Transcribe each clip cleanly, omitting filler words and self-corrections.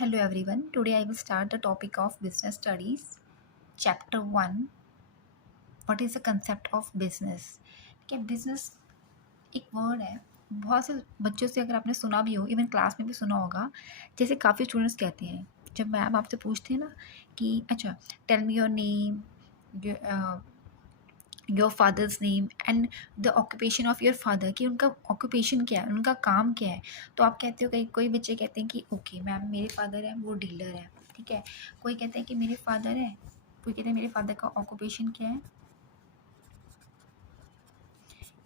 Hello everyone. Today I will start the topic of business studies. Chapter 1. What is the concept of business? ठीक है, business एक word है. बहुत से बच्चों से अगर आपने सुना भी हो, इवन क्लास में भी सुना होगा. जैसे काफ़ी स्टूडेंट्स कहते हैं, जब मैम आपसे पूछते हैं ना कि अच्छा tell me your name, your father's name and the occupation of your father, कि उनका ऑक्यूपेशन क्या है, उनका काम क्या है. तो आप कहते हो, कई कोई बच्चे कहते हैं कि ओके मैम मेरे फादर हैं वो डीलर है. ठीक है. कोई कहते हैं कि मेरे फादर है, कोई कहते हैं मेरे फादर का ऑक्यूपेशन क्या है,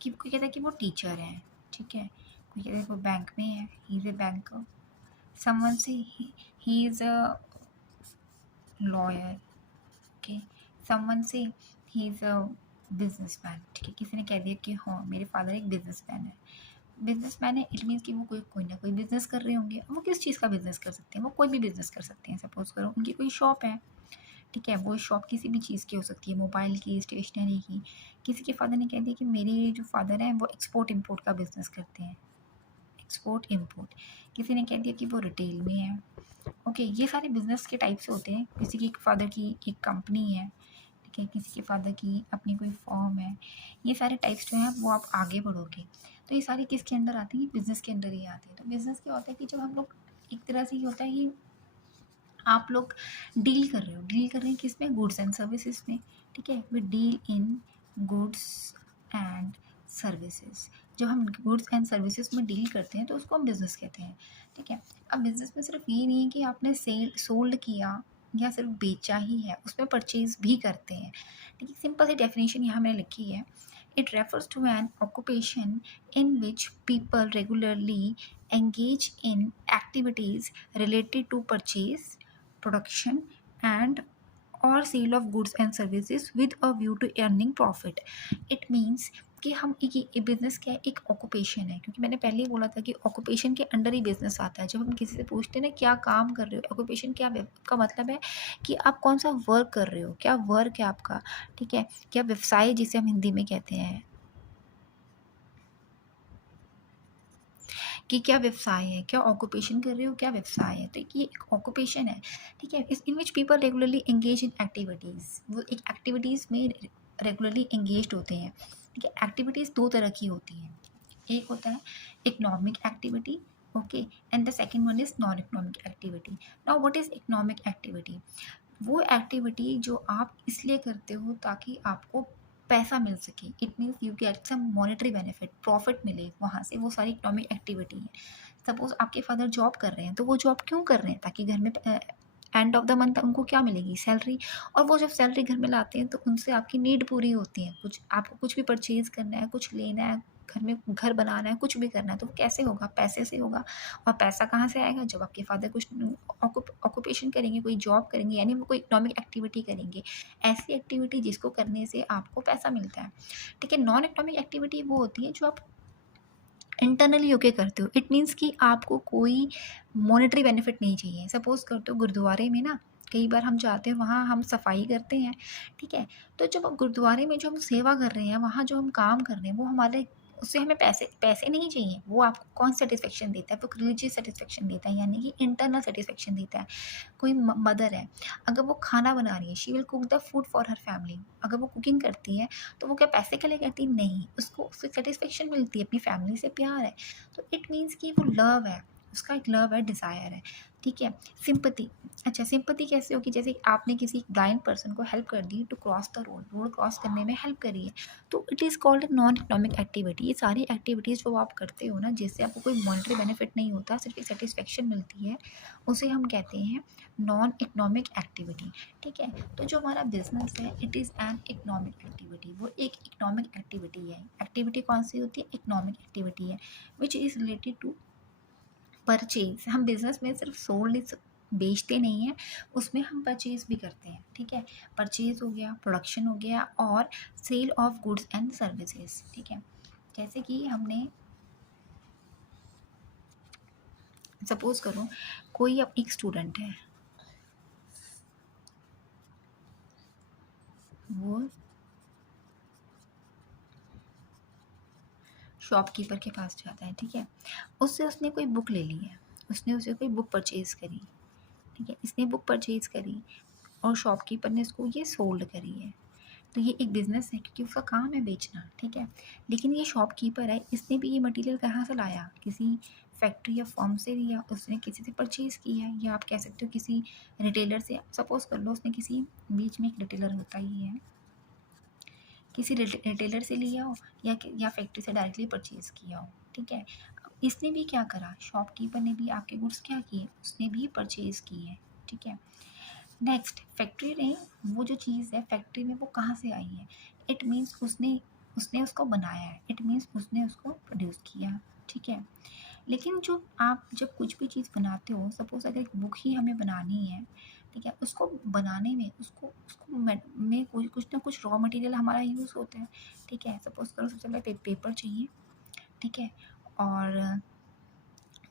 कि कोई कहता है कि वो टीचर है. ठीक है. कोई कहता है वो बैंक में है, he is a banker. Someone से he is a lawyer. Okay. Someone से ही इज़ अ बिजनेसमैन. ठीक है. किसी ने कह दिया कि हाँ मेरे फादर एक बिजनेसमैन है. बिजनेसमैन है, इट मीन्स कि वो कोई ना कोई बिजनेस कर रहे होंगे. वो किस चीज़ का बिजनेस कर सकते हैं, वो कोई भी बिजनेस कर सकते हैं. सपोज करो उनकी कोई शॉप है. ठीक है. वो शॉप किसी भी चीज़ की हो सकती है, मोबाइल की, स्टेशनरी की. किसी के फादर ने कह दिया कि मेरे जो फादर हैं वो एक्सपोर्ट इम्पोर्ट का बिजनेस करते हैं. Export import. किसी ने कह दिया कि वो रिटेल में है. ओके. ये सारे बिजनेस के टाइप्स होते हैं. किसी की फादर की एक कंपनी है. ठीक है. किसी के फादर की अपनी कोई फॉर्म है. ये सारे टाइप्स जो हैं वो आप आगे बढ़ोगे तो ये सारी किसके अंडर आती है, बिजनेस के अंडर ही आती है. तो बिजनेस क्या होता है कि जब हम लोग एक तरह से ये होता है कि आप लोग डील कर रहे हैं किस में, गुड्स एंड सर्विसेज में. ठीक है. We deal in goods and services. जब हम गुड्स एंड सर्विसेज में डील करते हैं तो उसको हम बिज़नेस कहते हैं. ठीक है. अब बिज़नेस में सिर्फ ये नहीं है कि आपने सोल्ड किया या सिर्फ बेचा ही है, उसमें परचेज भी करते हैं. ठीक है. सिंपल सी डेफिनेशन यहाँ मैंने लिखी है. It refers to an occupation in which people regularly engage in activities related to purchase, production and or sale of goods and services with a view to earning profit. It means कि हम एक business क्या है, एक occupation है. क्योंकि मैंने पहले ही बोला था कि ऑक्यूपेशन के अंडर ही बिज़नेस आता है. जब हम किसी से पूछते हैं ना क्या काम कर रहे हो, ऑक्यूपेशन क्या का मतलब है कि आप कौन सा वर्क कर रहे हो, क्या वर्क है आपका. ठीक है. क्या व्यवसाय जिसे हम हिंदी में कहते हैं कि क्या व्यवसाय है, क्या ऑक्यूपेशन कर रहे हो, क्या व्यवसाय है. तो ये एक ऑक्यूपेशन है. ठीक है. Is in which people regularly engage in activities. वो एक एक्टिविटीज़ में रेगुलरली एंगेज होते हैं. ठीक है. एक्टिविटीज़ दो तरह की होती हैं. एक होता है economic activity. Okay. And the second one is non economic activity. Now what is economic activity? वो एक्टिविटी जो आप इसलिए करते हो ताकि आपको पैसा मिल सके. It means you get some monetary benefit, profit मिले वहाँ से. वो सारी इकोनॉमिक एक्टिविटी है. सपोज आपके फादर जॉब कर रहे हैं तो वो जॉब क्यों कर रहे हैं, ताकि घर में एंड ऑफ द मंथ उनको क्या मिलेगी, सैलरी. और वो जब सैलरी घर में लाते हैं तो उनसे आपकी नीड पूरी होती है. कुछ आपको कुछ भी परचेज करना है, कुछ लेना है, घर में घर बनाना है, कुछ भी करना है, तो वो कैसे होगा, पैसे से होगा. और पैसा कहाँ से आएगा, जब आपके फादर कुछ ऑक्यूपेशन करेंगे, कोई जॉब करेंगे, यानी वो कोई इकोनॉमिक एक्टिविटी करेंगे. ऐसी एक्टिविटी जिसको करने से आपको पैसा मिलता है. ठीक है. नॉन इकोनॉमिक एक्टिविटी वो होती है जो आप इंटरनली होके करते हो. इट मीन्स कि आपको कोई मॉनेटरी बेनिफिट नहीं चाहिए. सपोज़ करते हो गुरुद्वारे में ना कई बार हम जाते हैं, वहाँ हम सफाई करते हैं. ठीक है. तो जब हम गुरुद्वारे में जो हम सेवा कर रहे हैं, वहाँ जो हम काम कर रहे हैं, वो हमारे उससे हमें पैसे पैसे नहीं चाहिए. वो आपको कौन सेटिस्फेक्शन देता है, वो रिलीजियस सेटिस्फेक्शन देता है, यानी कि इंटरनल सेटिस्फेक्शन देता है. कोई मदर है, अगर वो खाना बना रही है, she will cook the food for her family. अगर वो कुकिंग करती है तो वो क्या पैसे के लिए करती नहीं, उसको उससे सेटिस्फेक्शन मिलती है, अपनी फैमिली से प्यार है. तो इट मीन्स कि वो लव है, उसका एक लव है, डिज़ायर है. ठीक है. सिंपैथी. अच्छा सिंपैथी कैसे होगी, जैसे आपने किसी ब्लाइंड पर्सन को हेल्प कर दी to cross the road cross करने में हेल्प करी है, तो it is called non economic activity. ये सारी एक्टिविटीज़ जो आप करते हो ना, जिससे आपको कोई मॉनेटरी बेनिफिट नहीं होता, सिर्फ एक सेटिस्फेक्शन मिलती है, उसे हम कहते हैं नॉन इकोनॉमिक एक्टिविटी. ठीक है. तो जो हमारा बिजनेस है, it is an economic activity. वो एक इकोनॉमिक एक्टिविटी है. एक्टिविटी कौन सी होती है, इकोनॉमिक एक्टिविटी है, which is related to purchase. हम बिजनेस में सिर्फ सोल्ड बेचते नहीं हैं, उसमें हम परचेज भी करते हैं. ठीक है. परचेज हो गया, प्रोडक्शन हो गया, और sale of goods and services. ठीक है. जैसे कि हमने सपोज करो कोई अब एक स्टूडेंट है, वो शॉपकीपर के पास जाता है. ठीक है. उससे उसने कोई बुक ले ली है, उसने उसे कोई बुक परचेज़ करी. ठीक है, इसने बुक परचेज करी और शॉपकीपर ने इसको ये सोल्ड करी है, तो ये एक बिज़नेस है क्योंकि उसका काम है बेचना, ठीक है। लेकिन ये शॉपकीपर है, इसने भी ये मटेरियल कहाँ से लाया, किसी फैक्ट्री या फर्म से लिया, उसने किसी से परचेज़ किया है, या आप कह सकते हो किसी रिटेलर से। सपोज़ कर लो उसने किसी, बीच में एक रिटेलर होता ही है, किसी रिटेलर से लिया हो या फैक्ट्री से डायरेक्टली परचेज़ किया हो, ठीक है। इसने भी क्या करा, शॉपकीपर ने भी आपके गुड्स क्या किए, उसने भी परचेज़ किए हैं, ठीक है। नेक्स्ट, फैक्ट्री ने वो जो चीज़ है फैक्ट्री में वो कहाँ से आई है, इट मीन्स उसने उसने उसको बनाया है, इट मीन्स उसने उसको प्रोड्यूस किया, ठीक है। लेकिन जो आप जब कुछ भी चीज़ बनाते हो, सपोज़ अगर एक बुक ही हमें बनानी है, ठीक है, उसको बनाने में उसको उसको में कोई कुछ ना कुछ रॉ मटेरियल हमारा यूज़ होता है, ठीक है। सपोज़ करो सबसे पहले पेपर चाहिए, ठीक है, और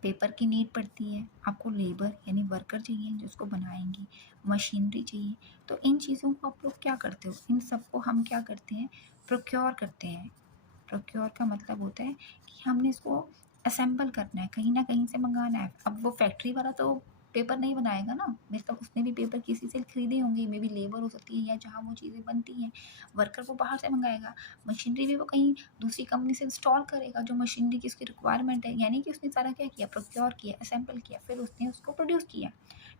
पेपर की नीड पड़ती है, आपको लेबर यानी वर्कर चाहिए जो उसको बनाएंगी, मशीनरी चाहिए। तो इन चीज़ों को आप लोग क्या करते हो, इन सबको हम क्या करते हैं, प्रोक्योर करते हैं। प्रोक्योर का मतलब होता है कि हमने इसको असेंबल करना है, कहीं ना कहीं से मंगाना है। अब वो फैक्ट्री वाला तो पेपर नहीं बनाएगा ना, मतलब उसने भी पेपर किसी से खरीदे होंगे, मे बी लेबर हो सकती है या जहाँ वो चीज़ें बनती हैं, वर्कर वो बाहर से मंगाएगा। मशीनरी भी वो कहीं दूसरी कंपनी से इंस्टॉल करेगा जो मशीनरी की उसकी रिक्वायरमेंट है, यानी कि उसने सारा क्या किया, प्रोक्योर किया, असेंबल किया, फिर उसने उसको प्रोड्यूस किया,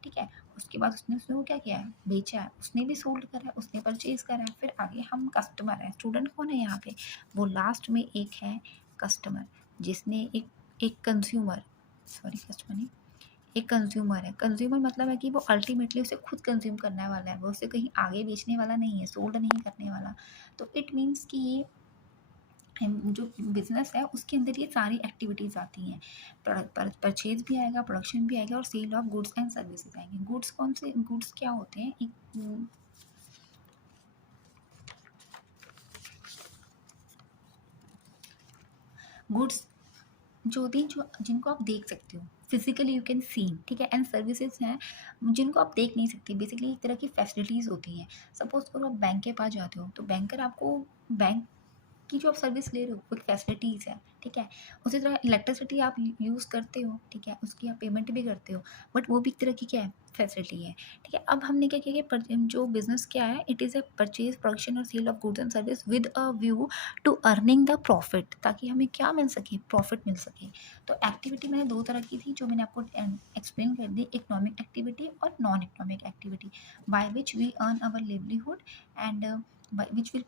ठीक है। उसके बाद उसने उसने वो क्या किया है, बेचा है, उसने भी सोल्ड करा है, उसने परचेज करा है। फिर आगे हम कस्टमर हैं, स्टूडेंट कौन है यहाँ पे, वो लास्ट में एक है कस्टमर, जिसने एक कंज्यूमर, सॉरी कस्टमर नहीं, एक कंज्यूमर है। कंज्यूमर मतलब है कि वो अल्टीमेटली उसे खुद कंज्यूम करने वाला है, वो उसे कहीं आगे बेचने वाला नहीं है, सोल्ड नहीं करने वाला। तो इट मीन्स कि ये जो बिज़नेस है उसके अंदर ये सारी एक्टिविटीज़ आती हैं। परचेज भी आएगा, प्रोडक्शन भी आएगा और sale of goods and services आएंगे। गुड्स कौन से, गुड्स क्या होते हैं, एक गुड्स जो होती हैं, जो जिनको आप देख सकते हो, फिजिकली यू कैन सी, ठीक है। एंड सर्विसेज हैं जिनको आप देख नहीं सकते, बेसिकली एक तरह की फैसिलिटीज़ होती हैं। सपोज करो आप बैंक के पास जाते हो, तो बैंकर आपको बैंक की जो आप सर्विस ले रहे हो वो एक फैसिलिटीज़ है, ठीक है। उसी तरह इलेक्ट्रिसिटी आप यूज़ करते हो, ठीक है, उसकी आप पेमेंट भी करते हो, बट वो भी एक तरह की क्या है, फैसिलिटी है, ठीक है। अब हमने क्या किया कि जो बिजनेस क्या है, it is a purchase, production और sale of goods and service with a view to earning the profit, ताकि हमें क्या मिल सके, प्रॉफिट मिल सके। तो एक्टिविटी मैंने दो तरह की थी जो मैंने आपको एक्सप्लेन कर दी, इकोनॉमिक एक्टिविटी और non economic activity, by which we earn our livelihood and by which will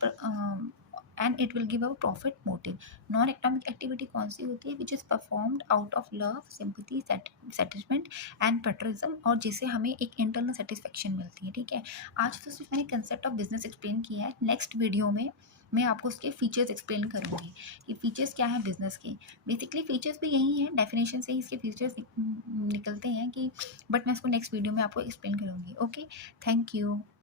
and it will give a profit motive. Non economic activity कौन सी होती है, which is performed out of love, sympathy, settlement and patriotism, और जिससे हमें एक internal satisfaction मिलती है, ठीक है। आज तो सिर्फ मैंने कंसेप्ट ऑफ बिजनेस एक्सप्लेन किया है, नेक्स्ट वीडियो में मैं आपको उसके फीचर्स एक्सप्लेन करूँगी कि फीचर्स क्या हैं बिजनेस के। बेसिकली फीचर्स भी यही हैं, डेफिनेशन से ही इसके फीचर्स निकलते हैं कि, बट मैं इसको नेक्स्ट वीडियो में आपको एक्सप्लेन करूँगी। Okay, thank you.